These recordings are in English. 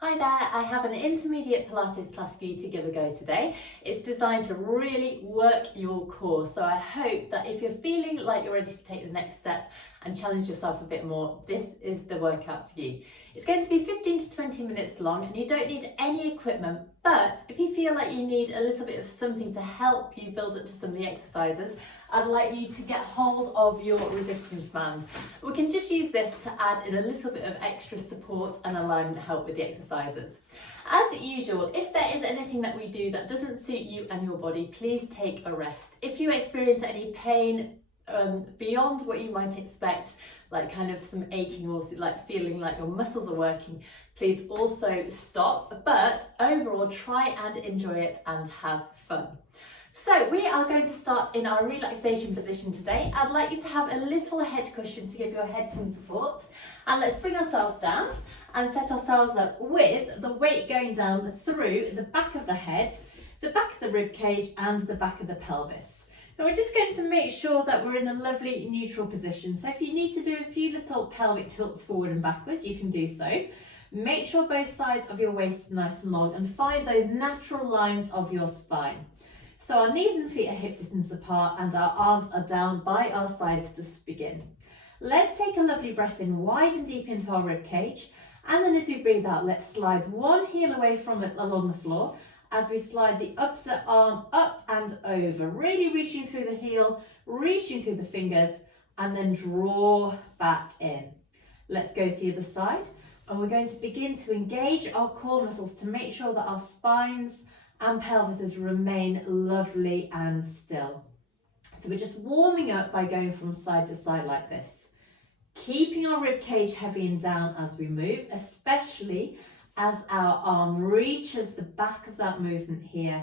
Hi there, I have an intermediate Pilates class for you to give a go today. It's designed to really work your core, so I hope that if you're feeling like you're ready to take the next step and challenge yourself a bit more, this is the workout for you. It's going to be 15 to 20 minutes long and you don't need any equipment, but if you feel like you need a little bit of something to help you build up to some of the exercises, I'd like you to get hold of your resistance band. We can just use this to add in a little bit of extra support and alignment help with the exercises. As usual, if there is anything that we do that doesn't suit you and your body, please take a rest. If you experience any pain beyond what you might expect, like kind of some aching or like feeling like your muscles are working, please also stop, but overall try and enjoy it and have fun. So we are going to start in our relaxation position today. I'd like you to have a little head cushion to give your head some support, and let's bring ourselves down and set ourselves up with the weight going down through the back of the head, the back of the rib cage and the back of the pelvis. Now we're just going to make sure that we're in a lovely neutral position. So if you need to do a few little pelvic tilts forward and backwards, you can do so. Make sure both sides of your waist are nice and long and find those natural lines of your spine. So our knees and feet are hip distance apart and our arms are down by our sides to begin. Let's take a lovely breath in wide and deep into our rib cage, and then as we breathe out, let's slide one heel away from it along the floor as we slide the opposite arm up and over, really reaching through the heel, reaching through the fingers, and then draw back in. Let's go to the other side, and we're going to begin to engage our core muscles to make sure that our spines and pelvises remain lovely and still. So we're just warming up by going from side to side like this, keeping our rib cage heavy and down as we move, especially as our arm reaches the back of that movement here.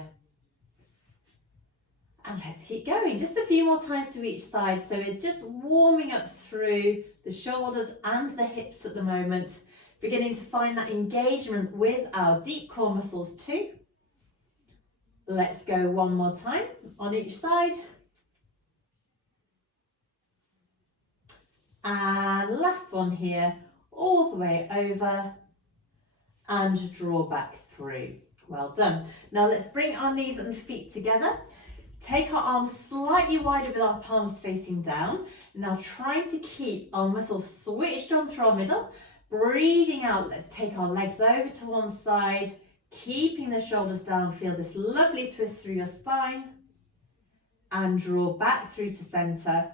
And let's keep going, just a few more times to each side. So we're just warming up through the shoulders and the hips at the moment, beginning to find that engagement with our deep core muscles too. Let's go one more time on each side. And last one here, all the way over and draw back through. Well done. Now let's bring our knees and feet together. Take our arms slightly wider with our palms facing down. Now trying to keep our muscles switched on through our middle. Breathing out, let's take our legs over to one side, keeping the shoulders down. Feel this lovely twist through your spine and draw back through to center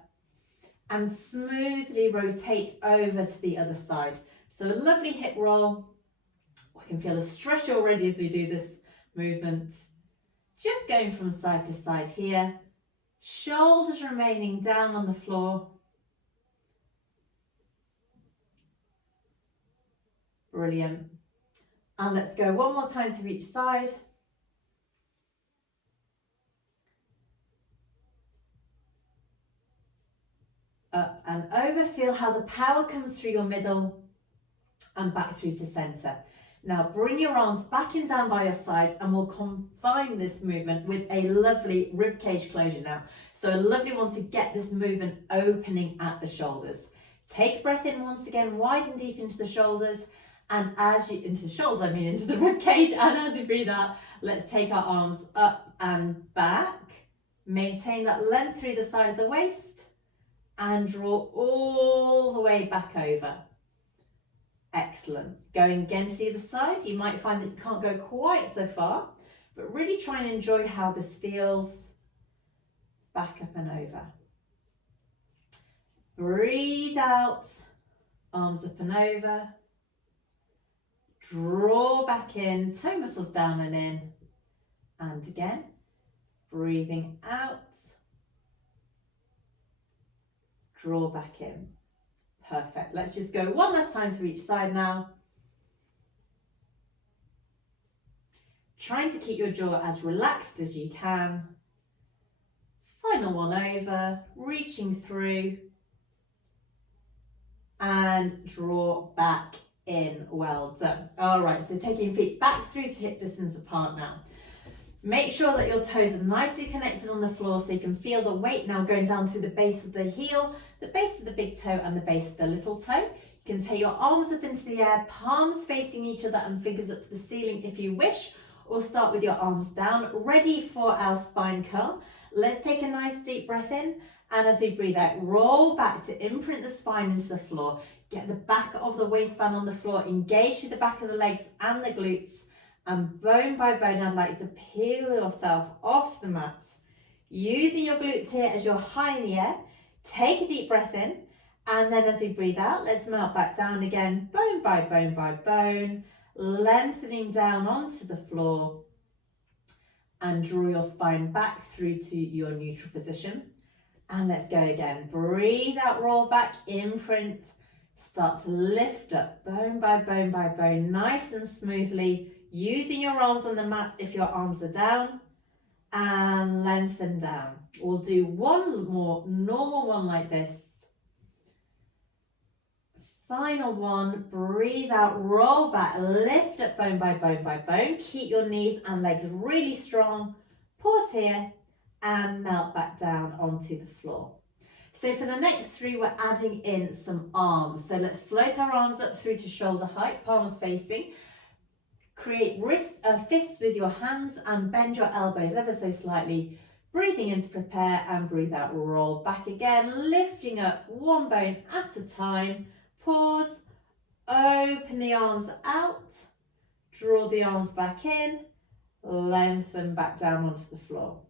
and smoothly rotate over to the other side. So a lovely hip roll. I can feel a stretch already as we do this movement. Just going from side to side here. Shoulders remaining down on the floor. Brilliant. And let's go one more time to each side. Up and over. Feel how the power comes through your middle and back through to center. Now bring your arms back and down by your sides, and we'll combine this movement with a lovely rib cage closure now. So a lovely one to get this movement opening at the shoulders. Take a breath in once again, wide and deep into the shoulders, and as you, into the rib cage, and as you breathe out, let's take our arms up and back. Maintain that length through the side of the waist and draw all the way back over. Excellent. Going again to the other side, you might find that you can't go quite so far, but really try and enjoy how this feels. Back up and over. Breathe out, arms up and over. Draw back in, toe muscles down and in. And again, breathing out. Draw back in. Perfect. Let's just go one last time to each side now. Trying to keep your jaw as relaxed as you can. Final one over, reaching through. And draw back in. Well done. All right, so taking feet back through to hip distance apart now. Make sure that your toes are nicely connected on the floor so you can feel the weight now going down through the base of the heel, the base of the big toe and the base of the little toe. You can take your arms up into the air, palms facing each other and fingers up to the ceiling if you wish, or start with your arms down. Ready for our spine curl. Let's take a nice deep breath in, and as we breathe out, roll back to imprint the spine into the floor. Get the back of the waistband on the floor, engage with the back of the legs and the glutes, and bone by bone, I'd like to peel yourself off the mat. Using your glutes here as you're high in the air, take a deep breath in, and then as we breathe out, let's melt back down again, bone by bone by bone, lengthening down onto the floor, and draw your spine back through to your neutral position. And let's go again. Breathe out, roll back, imprint, start to lift up, bone by bone by bone, nice and smoothly, using your arms on the mat if your arms are down, and lengthen down. We'll do one more normal one like this. Final one, breathe out, roll back, lift up bone by bone by bone. Keep your knees and legs really strong. Pause here and melt back down onto the floor. So for the next three, we're adding in some arms. So let's float our arms up through to shoulder height, palms facing. Create fists with your hands and bend your elbows ever so slightly. Breathing in to prepare and breathe out, roll back again, lifting up one bone at a time. Pause, open the arms out, draw the arms back in, lengthen back down onto the floor.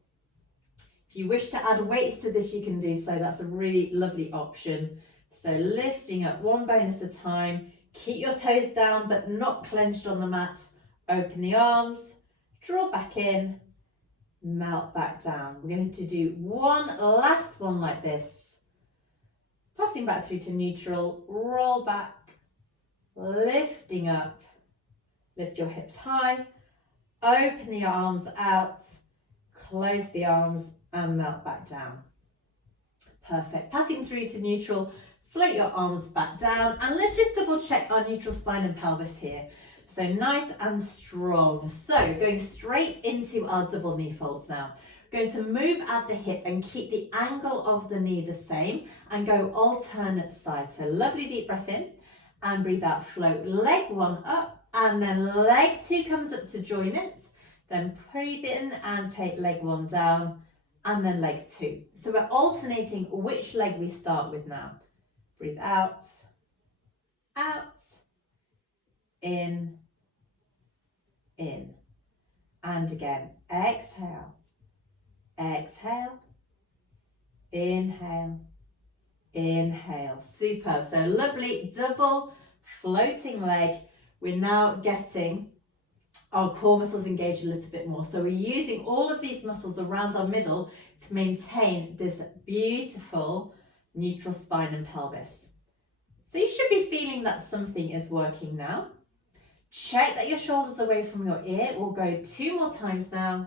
If you wish to add weights to this, you can do so. That's a really lovely option. So lifting up one bone at a time, keep your toes down but not clenched on the mat. Open the arms, draw back in, melt back down. We're going to do one last one like this. Passing back through to neutral, roll back, lifting up, lift your hips high, open the arms out, close the arms and melt back down. Perfect. Passing through to neutral, float your arms back down, and let's just double check our neutral spine and pelvis here. So nice and strong. So going straight into our double knee folds now. We're going to move at the hip and keep the angle of the knee the same and go alternate sides. So lovely deep breath in and breathe out, float leg one up, and then leg two comes up to join it. Then breathe in and take leg one down, and then leg two. So we're alternating which leg we start with now. Breathe out, in, and again, exhale, inhale, superb. So lovely double floating leg. We're now getting our core muscles engaged a little bit more. So we're using all of these muscles around our middle to maintain this beautiful neutral spine and pelvis. So you should be feeling that something is working now. Check that your shoulders are away from your ear. We'll go 2 more times now.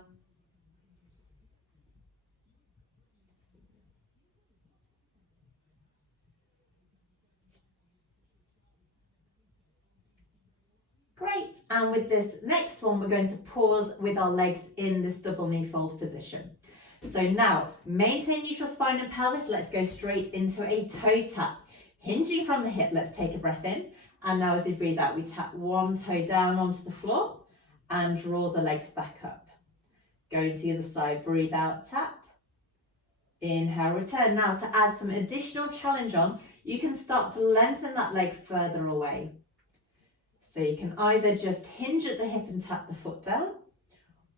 Great. And with this next one, we're going to pause with our legs in this double knee fold position. So now, maintain neutral spine and pelvis. Let's go straight into a toe tap. Hinging from the hip, let's take a breath in. And now as we breathe out, we tap one toe down onto the floor and draw the legs back up. Going to the other side, breathe out, tap. Inhale, return. Now to add some additional challenge on, you can start to lengthen that leg further away. So you can either just hinge at the hip and tap the foot down,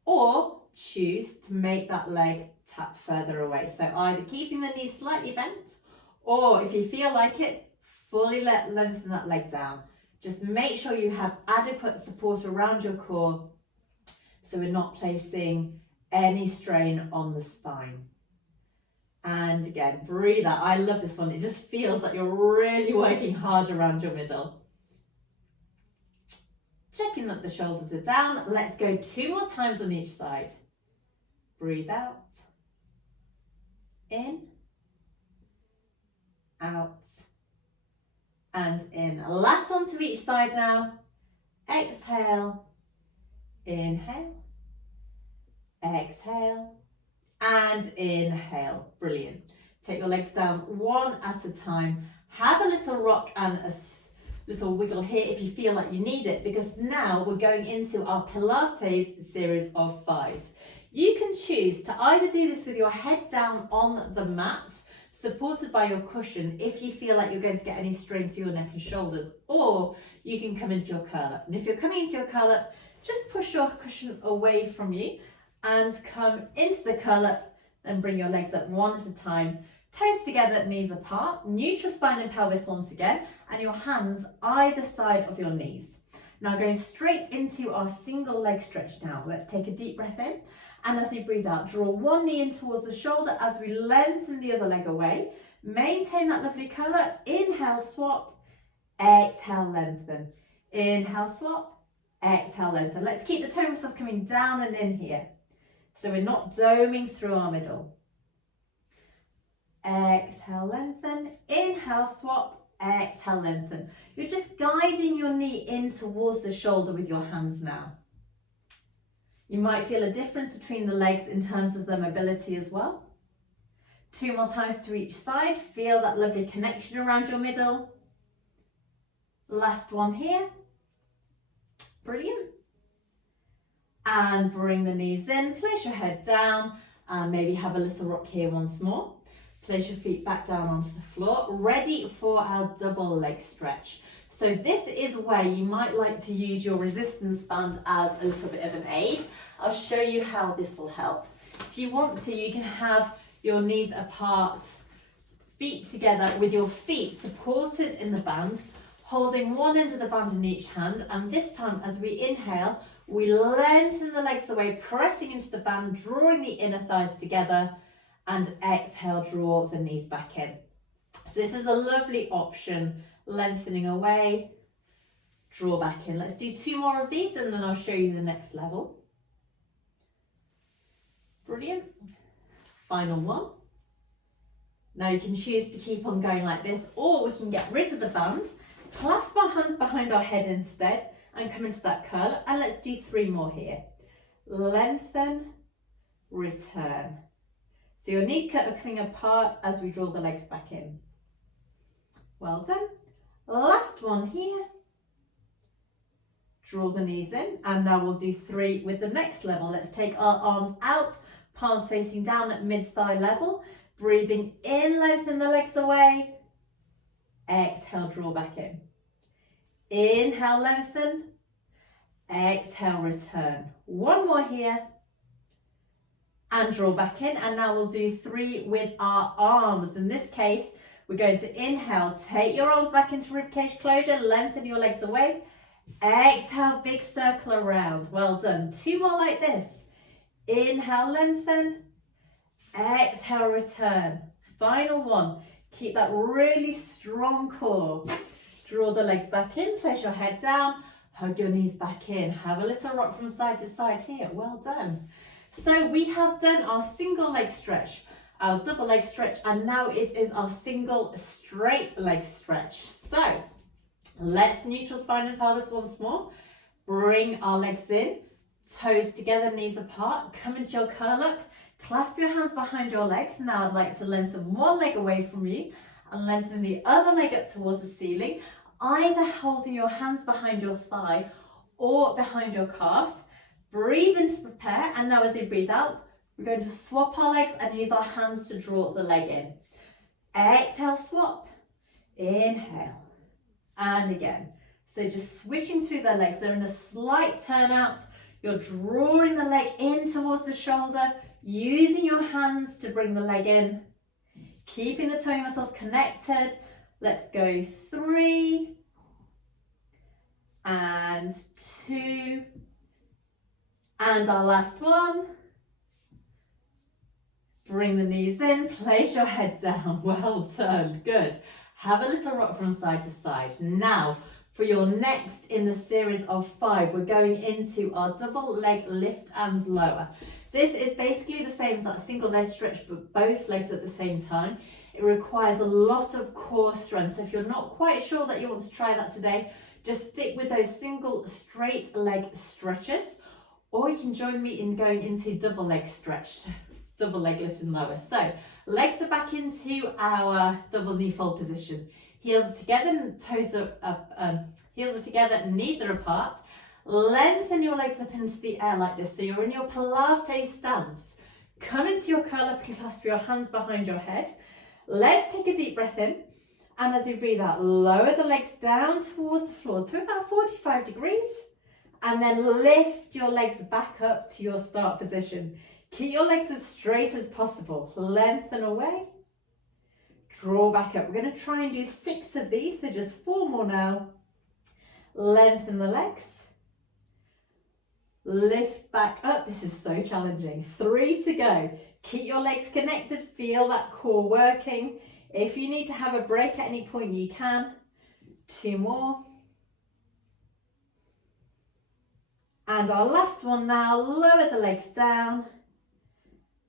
or choose to make that leg tap further away. So either keeping the knees slightly bent, or if you feel like it, fully lengthen that leg down. Just make sure you have adequate support around your core so we're not placing any strain on the spine. And again, breathe out. I love this one. It just feels like you're really working hard around your middle. Checking that the shoulders are down. Let's go 2 more times on each side. Breathe out. In. Out. And in. Last one to each side now. Exhale. Inhale. Exhale. And inhale. Brilliant. Take your legs down one at a time. Have a little rock and a little wiggle here if you feel like you need it, because now we're going into our Pilates series of 5. You can choose to either do this with your head down on the mat, supported by your cushion if you feel like you're going to get any strain through your neck and shoulders, or you can come into your curl up. And if you're coming into your curl up, just push your cushion away from you and come into the curl up and bring your legs up one at a time. Toes together, knees apart, neutral spine and pelvis once again, and your hands either side of your knees. Now going straight into our single leg stretch now. Let's take a deep breath in, and as you breathe out, draw one knee in towards the shoulder as we lengthen the other leg away. Maintain that lovely curl up. Inhale, swap, exhale, lengthen. Inhale, swap, exhale, lengthen. Let's keep the toe muscles coming down and in here, so we're not doming through our middle. Exhale, lengthen. Inhale, swap, exhale, lengthen. You're just guiding your knee in towards the shoulder with your hands now. You might feel a difference between the legs in terms of the mobility as well. 2 more times to each side. Feel that lovely connection around your middle. Last one here. Brilliant. And bring the knees in. Place your head down and maybe have a little rock here once more. Place your feet back down onto the floor. Ready for our double leg stretch. So this is where you might like to use your resistance band as a little bit of an aid. I'll show you how this will help. If you want to, you can have your knees apart, feet together with your feet supported in the band, holding one end of the band in each hand. And this time, as we inhale, we lengthen the legs away, pressing into the band, drawing the inner thighs together, and exhale, draw the knees back in. So this is a lovely option. Lengthening away, draw back in. Let's do 2 more of these and then I'll show you the next level. Brilliant. Final one. Now you can choose to keep on going like this, or we can get rid of the band, clasp our hands behind our head instead and come into that curl. And let's do 3 more here. Lengthen, return. So your knees are coming apart as we draw the legs back in. Well done. Last one here. Draw the knees in, and now we'll do 3 with the next level. Let's take our arms out, palms facing down at mid-thigh level. Breathing in, lengthen the legs away. Exhale, draw back in. Inhale, lengthen. Exhale, return. 1 more here. And draw back in, and now we'll do 3 with our arms. In this case, we're going to inhale, take your arms back into ribcage closure, lengthen your legs away. Exhale, big circle around. Well done. 2 more like this. Inhale, lengthen. Exhale, return. Final one. Keep that really strong core. Draw the legs back in, place your head down, hug your knees back in. Have a little rock from side to side here. Well done. So we have done our single leg stretch, our double leg stretch, and now it is our single straight leg stretch. So let's neutral spine and pelvis once more. Bring our legs in, toes together, knees apart. Come into your curl up. Clasp your hands behind your legs. Now I'd like to lengthen one leg away from you and lengthen the other leg up towards the ceiling, either holding your hands behind your thigh or behind your calf. Breathe in to prepare, and now as you breathe out, we're going to swap our legs and use our hands to draw the leg in. Exhale, swap. Inhale. And again. So just switching through the legs. They're in a slight turn out. You're drawing the leg in towards the shoulder, using your hands to bring the leg in, keeping the toe muscles connected. Let's go 3 and 2. And our last one. Bring the knees in, place your head down. Well done, good. Have a little rock from side to side. Now, for your next in the series of 5, we're going into our double leg lift and lower. This is basically the same as that single leg stretch, but both legs at the same time. It requires a lot of core strength. So if you're not quite sure that you want to try that today, just stick with those single straight leg stretches. Or you can join me in going into double leg stretch, double leg lift and lower. So legs are back into our double knee fold position. Heels are together, toes are up, heels are together, knees are apart. Lengthen your legs up into the air like this, so you're in your Pilates stance. Come into your curl up and clasp your hands behind your head. Let's take a deep breath in, and as you breathe out, lower the legs down towards the floor to about 45 degrees, and then lift your legs back up to your start position. Keep your legs as straight as possible. Lengthen away. Draw back up. We're going to try and do 6 of these, so just 4 more now. Lengthen the legs. Lift back up. This is so challenging. 3 to go. Keep your legs connected. Feel that core working. If you need to have a break at any point, you can. 2 more. And our last one now. Lower the legs down.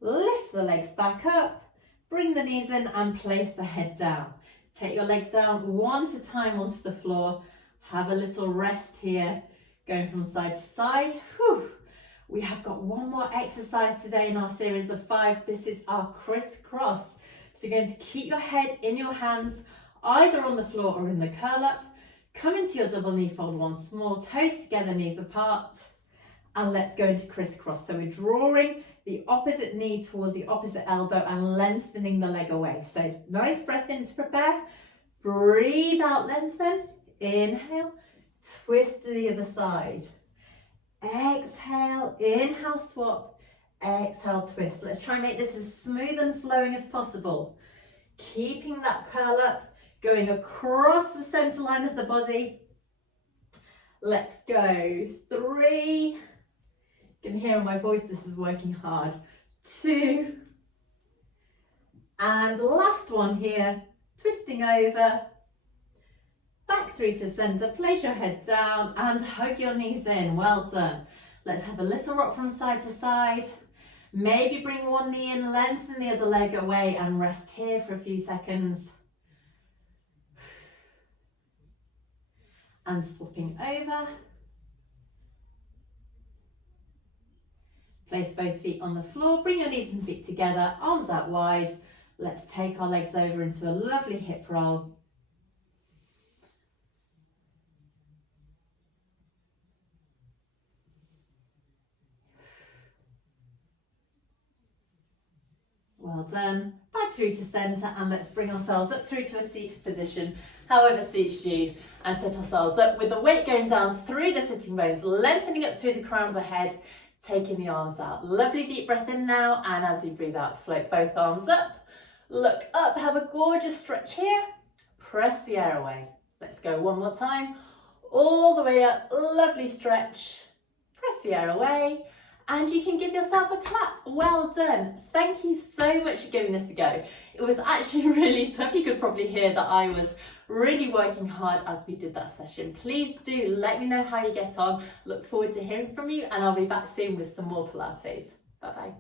Lift the legs back up. Bring the knees in and place the head down. Take your legs down one at a time onto the floor. Have a little rest here. Going from side to side. Whew. We have got one more exercise today in our series of 5. This is our crisscross. So you're going to keep your head in your hands, either on the floor or in the curl up. Come into your double knee fold once more. Toes together, knees apart. And let's go into crisscross. So we're drawing the opposite knee towards the opposite elbow and lengthening the leg away. So nice breath in to prepare. Breathe out, lengthen. Inhale, twist to the other side. Exhale, inhale, swap. Exhale, twist. Let's try and make this as smooth and flowing as possible. Keeping that curl up, going across the center line of the body. Let's go. 3. You can hear in my voice this is working hard. 2. And last one here. Twisting over. Back 3 to center. Place your head down and hug your knees in. Well done. Let's have a little rock from side to side. Maybe bring one knee in, lengthen the other leg away and rest here for a few seconds. And swapping over. Place both feet on the floor, bring your knees and feet together, arms out wide. Let's take our legs over into a lovely hip roll. Well done. Back through to centre, and let's bring ourselves up through to a seated position, however suits you, and set ourselves up with the weight going down through the sitting bones, lengthening up through the crown of the head, taking the arms out. Lovely deep breath in now, and as you breathe out, float both arms up. Look up, have a gorgeous stretch here. Press the air away. Let's go one more time. All the way up, lovely stretch. Press the air away. And you can give yourself a clap. Well done. Thank you so much for giving this a go. It was actually really tough. You could probably hear that I was really working hard as we did that session. Please do let me know how you get on. Look forward to hearing from you, and I'll be back soon with some more Pilates. Bye bye.